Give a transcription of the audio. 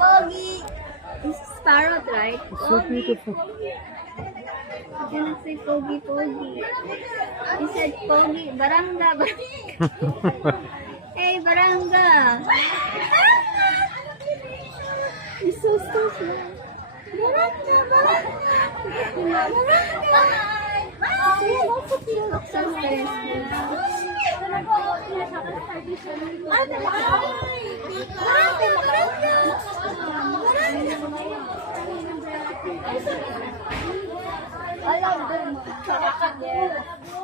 Pogi. This is Parrot, right? It's so beautiful. I cannot say Pogi, Pogi. He said Pogi. Baranga, baranga. Hey, Baranga. He's so stupid. Baranga, Baranga. Baranga. Yeah, lots of you look so I love them.